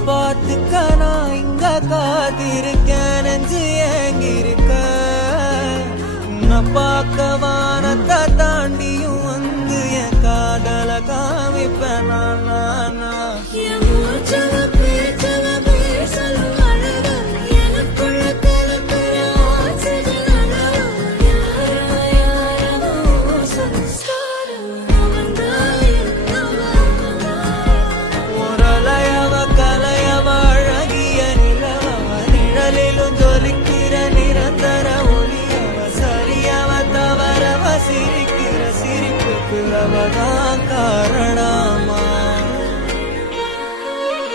பார்த்துக்க நான் இங்க காத்திருக்கேன் நெஞ்சு ஏங்கிருக்க உன்னை பார்க்க வானத்தை தாண்டியும் வந்து என் காதல காமிப்பேன் நான் சிரிக்கிற சிரிப்புக்கு அவதான் காரணம்.